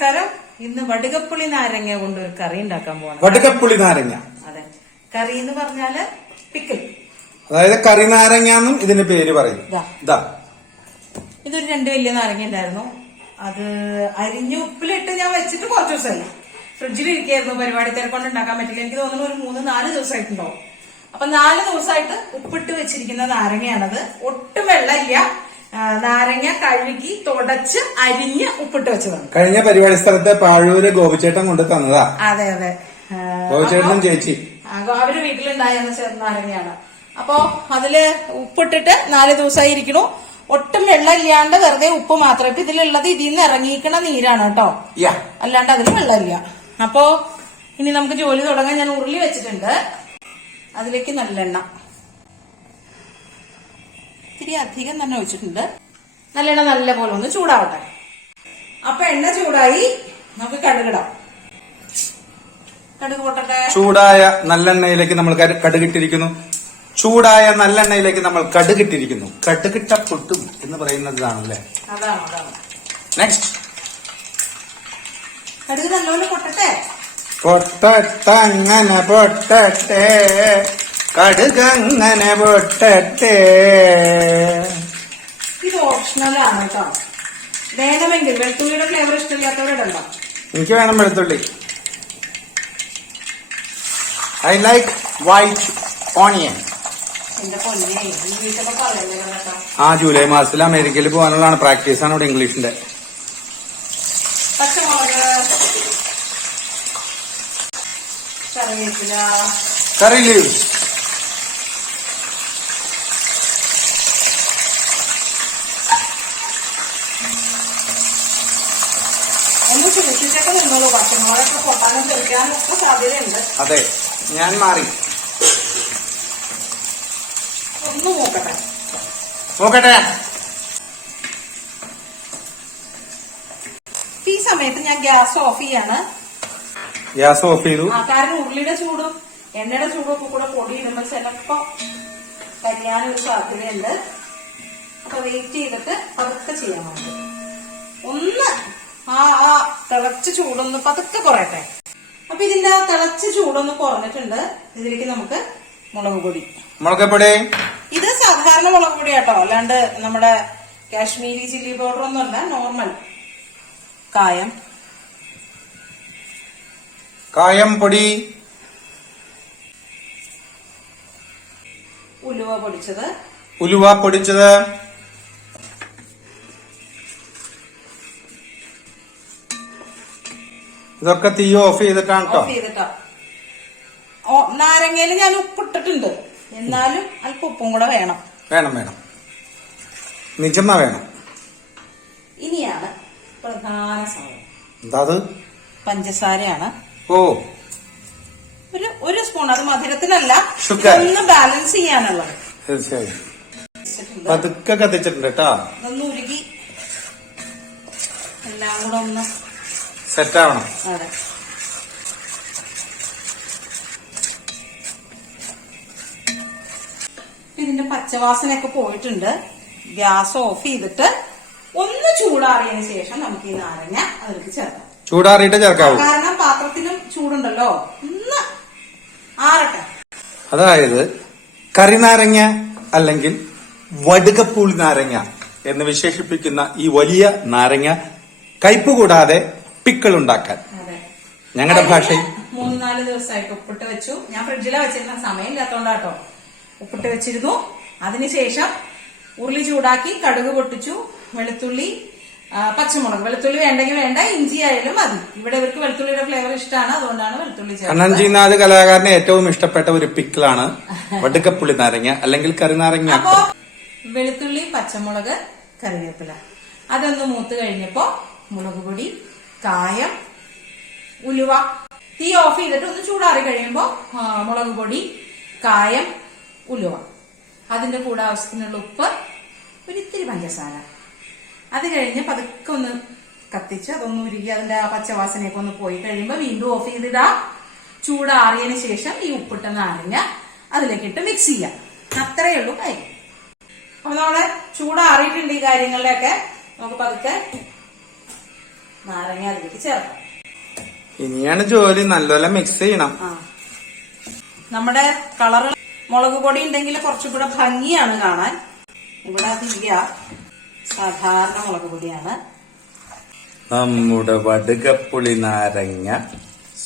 നമസ്കാരം ഇന്ന് വടുകപ്പുളി നാരങ്ങ കൊണ്ട് ഒരു കറി ഉണ്ടാക്കാൻ പോകണം വടുകപ്പുളി നാരങ്ങ. അതെ. കറി എന്ന് പറഞ്ഞാൽ പിക്കിൾ. അതായത് കറി നാരങ്ങ എന്നും ഇതിന് പേര് പറയും. ഇതാ ഇതൊരു രണ്ട് വലിയ നാരങ്ങ ഉണ്ടായിരുന്നു. അത് അരിഞ്ഞ ഉപ്പിലിട്ട് ഞാൻ വെച്ചിട്ട് കുറച്ച് ദിവസമായി. ഫ്രിഡ്ജിൽ ഇരിക്കായിരുന്നു. പരിപാടി തിരക്കൊണ്ട് ഉണ്ടാക്കാൻ പറ്റില്ല. എനിക്ക് തോന്നുന്നു ഒരു മൂന്ന് നാല് ദിവസമായിട്ടുണ്ടാവും. അപ്പൊ നാല് ദിവസമായിട്ട് ഉപ്പിട്ട് വെച്ചിരിക്കുന്ന നാരങ്ങയാണത്. ഒട്ടും വെള്ളമില്ല. നാരങ്ങ കഴുകി തുടച്ച് അരിഞ്ഞ് ഉപ്പിട്ട് വെച്ചതാണ്. കഴിഞ്ഞ പരിപാടി സ്ഥലത്തെ പാഴൂര് ഗോപിച്ചേട്ടൻ കൊണ്ട് തന്നതാ. അതെ അതെ. ഗോപിച്ചേട്ടനും ചേച്ചി. അവർ വീട്ടിലുണ്ടായിരുന്ന നാരങ്ങയാണ്. അപ്പോ അതിൽ ഉപ്പിട്ടിട്ട് നാല് ദിവസമായി ഇരിക്കണു. ഒട്ടും വെള്ളമില്ലാണ്ട് വെറുതെ ഉപ്പ് മാത്രം. ഇപ്പൊ ഇതിലുള്ളത് ഇതിൽ നിന്ന് ഇറങ്ങിക്കണ നീരാണ് കേട്ടോ. അല്ലാണ്ട് അതിൽ വെള്ളമില്ല. അപ്പോ ഇനി നമുക്ക് ജോലി തുടങ്ങാൻ ഞാൻ ഉരുളി വെച്ചിട്ടുണ്ട്. അതിലേക്ക് നല്ലെണ്ണ. ഇത്തിരി അധികം തന്നെ ഒഴിച്ചിട്ടുണ്ട്. നല്ലെണ്ണ നല്ല പോലെ ഒന്ന് ചൂടാവട്ടെ. അപ്പൊ എണ്ണ ചൂടായി നമുക്ക് കടുകിടാം. കടുക് പൊട്ടട്ടെ. ചൂടായ നല്ലെണ്ണയിലേക്ക് നമ്മൾ കടുകിട്ടിരിക്കുന്നു. ചൂടായ നല്ലെണ്ണയിലേക്ക് നമ്മൾ കടുകിട്ടിരിക്കുന്നു. കടുകിട്ട പൊട്ടും എന്ന് പറയുന്നതാണല്ലേ? അതാണ് അതാണ്. നെക്സ്റ്റ് കടുക് നല്ലപോലെ പൊട്ടട്ടെ. പൊട്ടട്ടങ്ങനെ പൊട്ടട്ടെ. കടുകങ്ങനെ പൊട്ടട്ടെ. ഇത് ഓപ്ഷണലാണ് കേട്ടോ വേണമെങ്കിൽ വെളുത്തുള്ളിയുടെ ഫ്ലേവർ ഇഷ്ടമില്ലാത്തവരിടണ്ട എനിക്ക് വേണം വെളുത്തുള്ളി. ഐ ലൈക്ക് വൈറ്റ് ഓണിയൻ ആ ജൂലൈ മാസത്തിൽ അമേരിക്കയിൽ പോകാനുള്ളതാണ്. പ്രാക്ടീസ് ആണ് ഇവിടെ ഇംഗ്ലീഷിന്റെ. കറി ലീവ്സ് ഒന്ന് സൂക്ഷിച്ചൊക്കെ പൊട്ടാനും സാധ്യതയുണ്ട്. അതെ ഞാൻ മാറി. ഒന്ന് നോക്കട്ടെ. നോക്കട്ടെ. ഈ സമയത്ത് ഞാൻ ഗ്യാസ് ഓഫ് ചെയ്യാണ്. ഗ്യാസ് ഓഫ് ചെയ്തു. കാരണം ഉള്ളിയുടെ ചൂടും എണ്ണയുടെ ചൂടും ഒക്കെ കൂടെ പൊടി ഇടുമ്പോൾ ചിലപ്പോ കരിയാനൊരു സാധ്യതയുണ്ട്. അപ്പൊ വെയിറ്റ് ചെയ്തിട്ട് പതുക്കെ ചെയ്യാൻ ഒന്ന് ആ ആ തിളച്ച ചൂടൊന്ന് പതുക്കെ കുറയട്ടെ. അപ്പൊ ഇതിന്റെ ആ തിളച്ച ചൂടൊന്ന് കുറഞ്ഞിട്ടുണ്ട്. ഇതിലേക്ക് നമുക്ക് മുളക് പൊടി. മുളക് പൊടി. ഇത് സാധാരണ മുളക് പൊടി കേട്ടോ അല്ലാണ്ട് നമ്മുടെ കാശ്മീരി ചില്ലി പൗഡർ ഒന്നുമല്ല നോർമൽ കായം. കായം പൊടി. ഉലുവ പൊടിച്ചത്. ഉലുവ പൊടിച്ചത്. ഇതൊക്കെ തീ ഓഫ് ചെയ്തിട്ടാണ് കേട്ടോ ഓഫ് ചെയ്തിട്ടോ. ഓ നാരങ്ങയിൽ ഞാൻ ഉപ്പിട്ടിട്ടുണ്ട്. എന്നാലും അല്പ ഉപ്പും കൂടെ വേണം. വേണം വേണം. നിജമ്മ വേണം. ഇനിയാണ് പ്രധാന സമയം എന്താ അത്? പഞ്ചസാരയാണ്. ഓ. ഒരു ഒരു സ്പൂൺ. അത് മധുരത്തിനല്ല. ഒന്ന് ബാലൻസ് ചെയ്യാനുള്ളത്. തീർച്ചയായും. പതുക്കെ കത്തിച്ചിട്ടുണ്ട് കേട്ടോ ഒന്ന് ഉരുകി. എല്ലാം കൂടെ ഒന്ന് സെറ്റ് ആവണം ഇതിന്റെ പച്ചവാസനയൊക്കെ പോയിട്ടുണ്ട്. ഗ്യാസ് ഓഫ് ചെയ്തിട്ട് ഒന്ന് ചൂടാറിയതിനു ശേഷം നമുക്ക് ഈ നാരങ്ങ അതിലേക്ക് ചേർക്കാം. ചൂടാറിയിട്ട് ചേർക്കാവൂ. കാരണം പാത്രത്തിനും ചൂടുണ്ടല്ലോ. ഒന്ന് ആറട്ടെ. അതായത് കറിനാരങ്ങ അല്ലെങ്കിൽ വടുകപ്പൂളി നാരങ്ങ എന്ന് വിശേഷിപ്പിക്കുന്ന ഈ വലിയ നാരങ്ങ കയ്പ് കൂടാതെ പിക്കിൾ ഉണ്ടാക്കാൻ. ഞങ്ങളുടെ ഭാഷയിൽ? മൂന്ന് നാല് ദിവസമായിട്ട് ഉപ്പിട്ട് വെച്ചു. ഞാൻ ഫ്രിഡ്ജിലാ വെച്ചിരുന്ന സമയമില്ലാത്തോണ്ടാട്ടോ ഉപ്പിട്ട് വെച്ചിരുന്നു. അതിനുശേഷം ഉരുളി ചൂടാക്കി കടുക് പൊട്ടിച്ചു. വെളുത്തുള്ളി പച്ചമുളക്. വെളുത്തുള്ളി വേണ്ടെങ്കിൽ വേണ്ട ഇഞ്ചി ആയാലും മതി. ഇവിടെ ഇവർക്ക് വെളുത്തുള്ളിയുടെ ഫ്ലേവർ ഇഷ്ടമാണ് അതുകൊണ്ടാണ് വെളുത്തുള്ളി കണ്ണൻജിനാഥ് കലാകാരന് ഏറ്റവും ഇഷ്ടപ്പെട്ട ഒരു പിക്കിളാണ് വടുക്കപ്പുള്ളി നാരങ്ങ അല്ലെങ്കിൽ കറിനാരങ്ങ അപ്പോ വെളുത്തുള്ളി പച്ചമുളക് കറിവേപ്പില. അതൊന്ന് മൂത്ത് കഴിഞ്ഞപ്പോ മുളക് പൊടി കായം ഉലുവ തീ ഓഫ് ചെയ്തിട്ട് ഒന്ന് ചൂടാറി കഴിയുമ്പോൾ മുളക് പൊടി കായം ഉലുവ. അതിന്റെ കൂടെ ആവശ്യത്തിനുള്ള ഉപ്പ് ഒരിത്തിരി പഞ്ചസാര. അത് കഴിഞ്ഞ് പതുക്കെ ഒന്ന് കത്തിച്ച് അതൊന്ന് ഉരുകി അതിന്റെ ആ പച്ചവാസനയൊക്കെ ഒന്ന് പോയി കഴിയുമ്പോൾ വീണ്ടും ഓഫ് ചെയ്തിടാ ചൂടാറിയതിന് ശേഷം ഈ ഉപ്പിട്ട നാരങ്ങ അതിലേക്ക് ഇട്ട് മിക്സ് ചെയ്യാം. അത്രയേ ഉള്ളൂ കാര്യം. അപ്പൊ നമ്മളെ ചൂടാറിയിട്ടുണ്ട് ഈ കാര്യങ്ങളിലൊക്കെ. നമുക്ക് പതുക്കെ നാരങ്ങ അതിലേക്ക് ചേർക്കാം. ഇനിയാണ് ജോലി നല്ലപോലെ മിക്സ് ചെയ്യണം. നമ്മുടെ കളർ മുളക് പൊടി ഉണ്ടെങ്കിൽ കുറച്ചുകൂടെ ഭംഗിയാണ് കാണാൻ. ഇവിടെ അതില്ല സാധാരണ മുളക് പൊടിയാണ്. നമ്മുടെ വടുകപ്പുളി നാരങ്ങ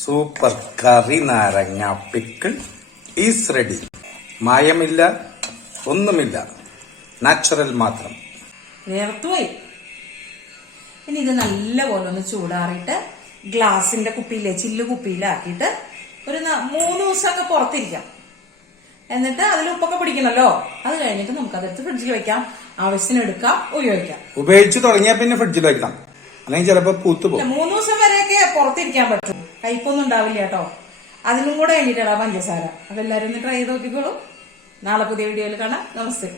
സൂപ്പർ കറി നാരങ്ങ പിക്കിൾ ഈസ് റെഡി മായമില്ല ഒന്നുമില്ല. നാച്ചുറൽ മാത്രം. വേർത്തുപോയി ഇനി ഇത് നല്ലപോലെ ഒന്ന് ചൂടാറിയിട്ട് ഗ്ലാസിന്റെ കുപ്പിയിലെ ചില്ലു കുപ്പിയിലാക്കിയിട്ട് ഒരു മൂന്ന് ദിവസമൊക്കെ പുറത്തിരിക്കാം. എന്നിട്ട് അതിൽ ഉപ്പൊക്കെ പിടിക്കണല്ലോ. അത് കഴിഞ്ഞിട്ട് നമുക്ക് അതെടുത്ത് ഫ്രിഡ്ജിൽ വെക്കാം. ആവശ്യത്തിന് എടുക്കാം ഉപയോഗിക്കാം. ഉപയോഗിച്ച് തുടങ്ങിയാൽ പിന്നെ ഫ്രിഡ്ജിൽ വെക്കാം അല്ലെങ്കിൽ ചിലപ്പോ പൂത്തു പോകും. മൂന്ന് ദിവസം വരെയൊക്കെ പുറത്തിരിക്കാൻ പറ്റും. കയ്പൊന്നും ഉണ്ടാവില്ല കേട്ടോ. അതിനും കൂടെ വേണ്ടിയിട്ടാണ് പഞ്ചസാര. അതെല്ലാരും ഒന്ന് ട്രൈ ചെയ്ത് നോക്കിക്കോളൂ. നാളെ പുതിയ വീഡിയോയിൽ കാണാം. നമസ്തേ.